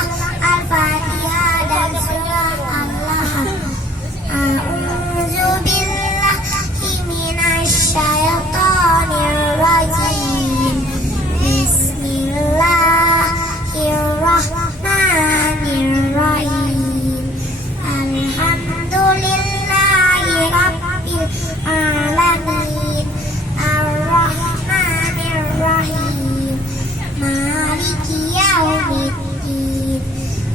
surah Al-Fatihah dan surah Al-Lahab. A'udzu billahi minasy syaithanir rajim. Bismillahirrahmanirrahim. Alhamdulillahi rabbil alamin. Ar-Rahmanir Rahim. Maliki yaumiddin.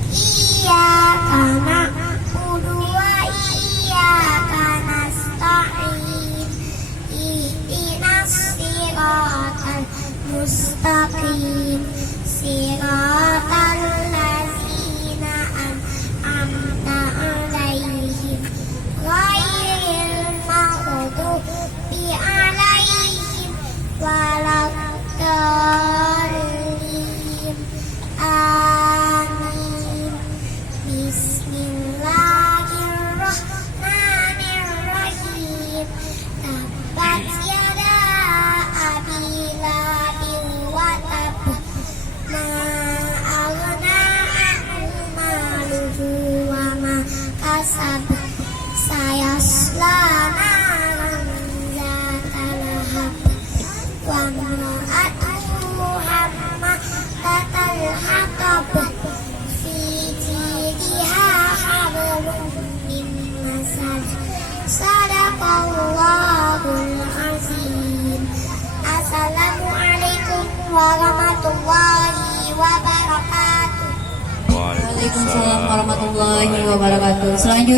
Iyyaka na'budu wa iyyaka nasta'in. Ihdinas siratal mustaqim. Siratal ladzina an'amta 'alaihim ghairil maghdubi 'alaihim waladdallin. Amin. Bismillahirrahmanirrahim. Tabbat yada abi lahabin wa tab. Ma aghna anhu maluhu wa ma kasab. Sayasla naran zata lahab. Wa imra'atuhu hammalatal hatab. Fi jidha hablum min masad. Sadaqallahul azim. Assalamualaikum warahmatullahi wabarakatuh. Waalaikumsalam warahmatullahi wabarakatuh. Selanjutnya